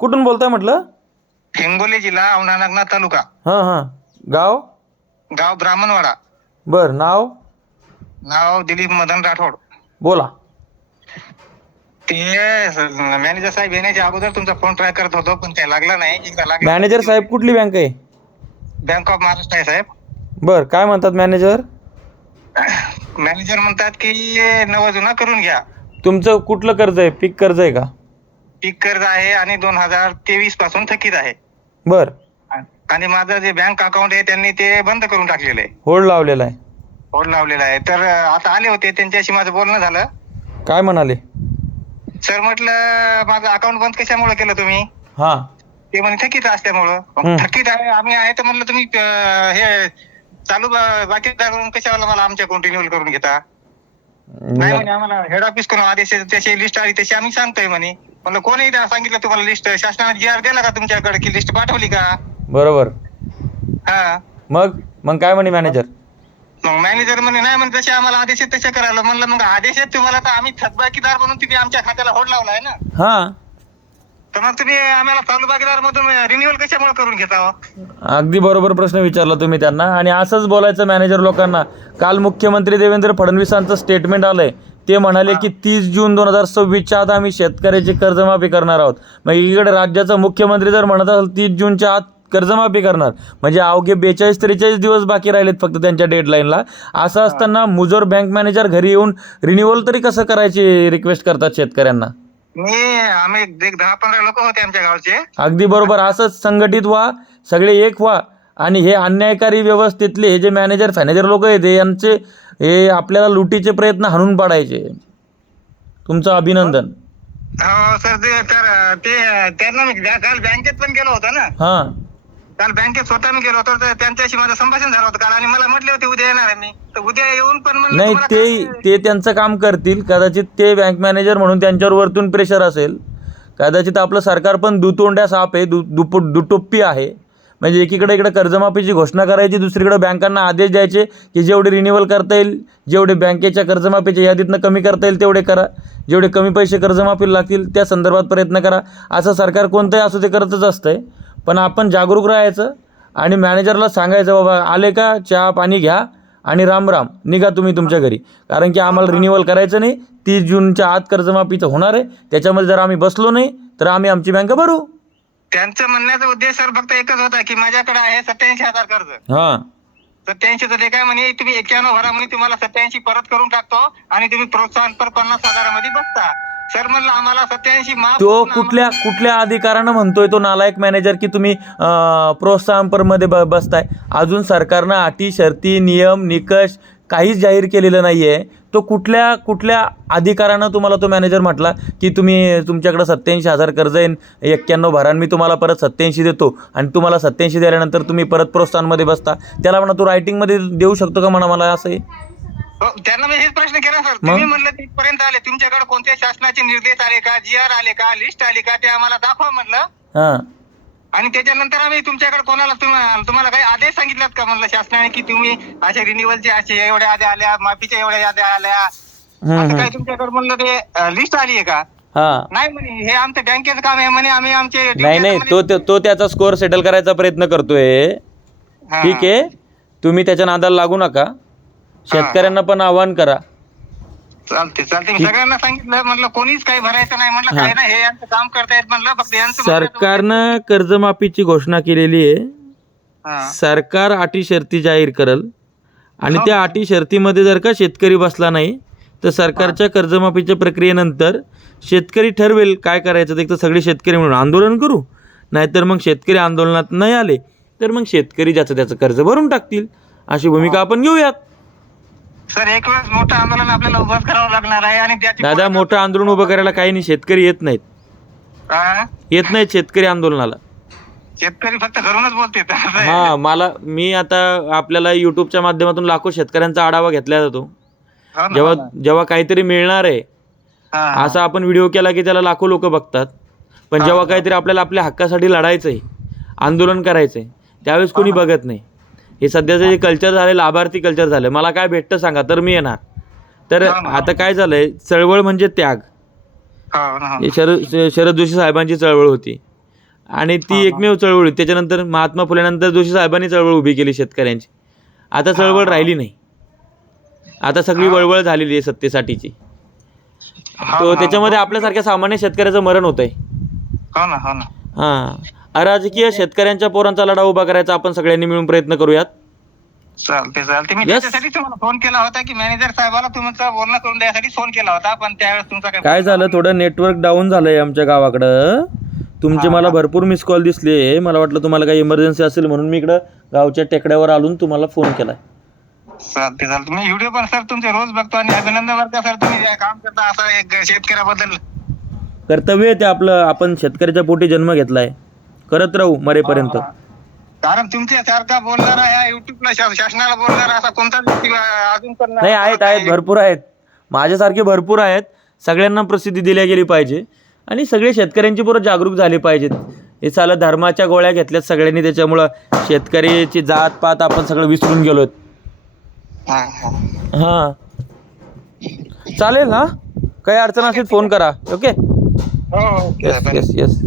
कुठून बोलताय म्हटलं? हिंगोली जिल्हा औंढा-नागनाथ तालुका. हां हां. गाव? गाव ब्राह्मणवाडा. बर. नाव? नाव दिलीप मदन राठोड. बोला. ते मॅनेजर साहेब येण्याच्या अगोदर तुमचा फोन ट्राय करत होतो, पण काही लागला नाही. एकदा लागला. मॅनेजर साहेब कुठली बँक आहे? बँक ऑफ महाराष्ट्र आहे साहेब. बर. काय म्हणतात मॅनेजर? मॅनेजर म्हणतात की नवा जुना करून घ्या. तुमचं कुठलं कर्ज आहे? पीक कर्ज आहे का? पीक कर्ज आहे आणि 2023 पासून थकीत आहे. बर. आणि माझं जे बँक अकाउंट आहे त्यांनी ते बंद करून टाकलेलं आहे. होल्ड लावलेला आहे. होल्ड लावलेला आहे. तर आता आले होते, त्यांच्याशी माझं बोलणं झालं. काय म्हणाले? सर म्हटलं माझं अकाउंट बंद कशामुळे केलं तुम्ही? हां. ते म्हणे थकीत असल्यामुळं. थकीत आहे आम्ही आहे तर म्हणलं तुम्ही हे चालू बाकीदार कशाला मला आमच्याकडून रिन्युअल करून घेता? नाही म्हणे आम्हाला हेड ऑफिस कडून आदेश त्याची लिस्ट आली तशी आम्ही सांगतोय म्हणे. म्हणलं कोणी सांगितलं तुम्हाला लिस्ट? शासनाने GR दिला का तुमच्याकडे की लिस्ट पाठवली का? बरोबर. हा. मग काय म्हणे मॅनेजर? मग मॅनेजर म्हणे नाही म्हणे तसे आम्हाला आदेश आहेत तसे करायला. म्हणलं मग आदेश आहेत तुम्हाला तर आम्ही थकबाकीदार म्हणून तुम्ही आमच्या खात्याला होल्ड लावलाय ना. हां. तर मग तुम्ही आम्हाला चालू बाकीदार मधून रिन्युअल कशामुळे करून घेता? अगदी बरोबर प्रश्न विचारला तुम्ही त्यांना. आणि असंच बोलायचं मॅनेजर लोकांना. काल मुख्यमंत्री देवेंद्र फडणवीसांचं स्टेटमेंट आलंय. ते म्हणाले की 30 जून 2026च्या आत आम्ही शेतकऱ्याची कर्जमाफी करणार आहोत. मग इकडे राज्याचा मुख्यमंत्री जर म्हणत असेल 30 जूनच्या आत कर्जमाफी करणार, म्हणजे अवघे 42-43 दिवस बाकी राहिलेत फक्त त्यांच्या डेडलाईनला. असं असताना मुजोर बँक मॅनेजर घरी येऊन रिन्युअल तरी कसं करायची रिक्वेस्ट करतात शेतकऱ्यांना? आम्ही 10-15 लोक होते आमच्या गावचे. अगदी बरोबर. असंच संघटित व्हा, सगळे एक व्हा आणि हे अन्यायकारी व्यवस्थेतले हे जे मॅनेजर लोक आहेत यांचे हे आपल्याला लुटीचे प्रयत्न हाणून पाडायचे. तुमचं अभिनंदन. हो सर. ते त्यांना मी काल बँकेत पण गेलो होतो ना. हां. काल बँकेत स्वतः मी गेलो होतो, तर त्यांच्याशी माझं संभाषण झालं होतं काल. आणि मला म्हटले होते उद्या येणार आहे मी. तर उद्या येऊन पण म्हणलं नाही, ते त्यांचं काम करतील कदाचित. ते बँक मॅनेजर म्हणून त्यांच्यावर वरतून प्रेशर असेल कदाचित. आपलं सरकार पण दुतोंड्या साप आहे, दुटोप्पी आहे. म्हणजे एकीकडे इकडे कर्जमाफीची घोषणा करायची, दुसरीकडे बँकांना आदेश द्यायचे की जेवढे रिन्युअल करता येईल, जेवढे बँकेच्या कर्जमाफीच्या यादीतनं कमी करता येईल तेवढे करा, जेवढे कमी पैसे कर्जमाफीला लागतील त्या संदर्भात प्रयत्न करा. असं सरकार कोणतंही असू ते करतच असतंय. पण आपण जागरूक राहायचं आणि मॅनेजरला सांगायचं बाबा आले का चहा पाणी घ्या आणि राम राम निघा तुम्ही तुमच्या घरी. कारण की आम्हाला रिन्युअल करायचं नाही. 30 जूनच्या आत कर्जमाफीचं होणार आहे. त्याच्यामध्ये जर आम्ही बसलो नाही तर आम्ही आमची बँक भरू. त्यांचं म्हणण्याचा उद्देश सर फक्त एकच होता की माझ्याकडे आहे 87,000 कर्ज. हां. 87 तर ते काय म्हणे तुम्ही 91 भरा म्हणे, तुम्हाला 87 परत करून टाकतो आणि तुम्ही प्रोत्साहन पर 50,000 मध्ये बसता. सर म्हणलं आम्हाला 87 माफ. तो कुठल्या अधिकारानं म्हणतोय तो नालायक मॅनेजर की तुम्ही प्रोत्साहनपरमध्ये बसताय? अजून सरकारनं अटी शर्ती नियम निकष काहीच जाहीर केलेलं नाही आहे. तो कुठल्या अधिकारानं तुम्हाला तो मॅनेजर म्हटला की तुम्ही तुमच्याकडं 87,000 कर्ज आहे, 91 भरा, मी तुम्हाला परत 87 देतो आणि तुम्हाला 87 दिल्यानंतर तुम्ही परत प्रोत्साहनमध्ये बसता? त्याला म्हणा तो रायटिंगमध्ये देऊ शकतो का म्हणा मला असं आहे? त्यांना मी हेच प्रश्न केला सर. तुम्ही म्हणलं तिथपर्यंत आले, तुमच्याकडे कोणत्या शासनाचे निर्देश आले का, GR आले का, लिस्ट आली का, ते आम्हाला दाखवा म्हणलं. हां. आणि त्याच्यानंतर आम्ही तुमच्याकडे कोणाला तुम्हाला काही आदेश सांगितलात का म्हणलं शासनाने की तुम्ही अशा रिन्युअलचे असे एवढ्या याद्या आल्या, माफीच्या एवढ्या याद्या आल्या, असं काय तुमच्याकडे म्हणलं ते लिस्ट आली आहे का? नाही म्हणे हे आमचं बँकेचं काम आहे म्हणे, आम्ही आमचे. नाही तो त्याचा स्कोअर सेटल करायचा प्रयत्न करतोय. ठीक आहे, तुम्ही त्याच्या नादाला लागू नका. शेतकऱ्यांना पण आवाहन करा. चालते मी सगळ्यांना सांगितलं म्हणलं कोणीच काही भरायचं नाही म्हणलं. काय ना हे यांचं काम करतायत म्हणलं, फक्त यांचं. सरकारनं कर्जमाफीची घोषणा केलेली आहे. सरकार अटी शर्ती जाहीर करल आणि त्या अटी शर्तीमध्ये जर का शेतकरी बसला नाही तर सरकारच्या कर्जमाफीच्या प्रक्रियेनंतर शेतकरी ठरवेल काय करायचं. एक तर सगळे शेतकरी म्हणून आंदोलन करू, नाहीतर मग शेतकरी आंदोलनात नाही आले तर मग शेतकरी ज्याचं त्याचं कर्ज भरून टाकतील. अशी भूमिका आपण घेऊयात. सर एक वेळेस मोठं आंदोलन आपल्याला उभं करावं लागणार आहे. आणि दादा मोठं आंदोलन उभं करायला काही नाही, शेतकरी येत नाहीत शेतकरी आंदोलनाला. शेतकरी फक्त घरूनच बोलते. मी आता आपल्याला युट्यूबच्या माध्यमातून लाखो शेतकऱ्यांचा आढावा घेतला जातो. जेव्हा काहीतरी मिळणार आहे असा आपण व्हिडिओ केला की त्याला लाखो लोक बघतात. पण जेव्हा काहीतरी आपल्याला आपल्या हक्कासाठी लढायचंय, आंदोलन करायचंय, त्यावेळेस कोणी बघत नाही. हे सध्याचं जे कल्चर झालं लाभार्थी कल्चर झालं. मला काय भेटतं सांगा तर मी येणार. तर आता काय झालंय, चळवळ म्हणजे त्याग. शरद जोशी साहेबांची चळवळ होती. आणि ती एकमेव चळवळ होती. त्याच्यानंतर महात्मा फुलेनंतर जोशी साहेबांनी चळवळ उभी केली शेतकऱ्यांची. आता चळवळ राहिली नाही. आता सगळी वळवळ झालेली आहे सत्तेसाठीची. तो त्याच्यामध्ये आपल्यासारख्या सामान्य शेतकऱ्याचं मरण होत आहे. हो ना हो ना. हां, अराजकीय शेतकऱ्यांच्या पोरांचा लढा उभा करायचा आपण सगळ्यांनी मिळून प्रयत्न करूयात. चालते मी त्याच्यासाठी तुम्हाला फोन केला होता की मॅनेजर साहेबाला तुमचं बोलणं करून द्यायसाठी फोन केला होता, पण त्यावेळेस तुमचा काय झालं, थोडं नेटवर्क डाऊन झालंय आमच्या गावाकडं. तुमचे मला भरपूर मिस कॉल दिसले. मला वाटलं तुम्हाला काही इमर्जन्सी असेल म्हणून मी इकडं गावच्या टेकड्यावर आलून तुम्हाला फोन केलाय. चालते मी व्हिडिओ पण सर तुमचे रोज बघतो आणि अभिनंदन करता सर, तुम्ही जे काम करता असं एक शेतकऱ्याबद्दल. कर्तव्य आहे ते आपलं. आपण शेतकऱ्याच्या पोटी जन्म घेतलाय, करत राहू मरेपर्यंत. कारण तुमच्यासारखा बोलणारा या युट्यूबला शासनाला बोलणारा असा कोणता व्यक्ती अजून पण नाही, आहेत भरपूर आहेत. माझ्यासारखे भरपूर आहेत. सगळ्यांना प्रसिद्धी दिली गेली पाहिजे आणि सगळे शेतकऱ्यांची पोरं जागरूक झाले पाहिजेत. हे साला धर्माच्या गोळ्या घेतल्यात सगळ्यांनी, त्याच्यामुळं शेतकऱ्याची जात पात आपण सगळं विसरून गेलोत. हां, चालेल. हां, काही अडचण असेल फोन करा. ओके. हो. येस.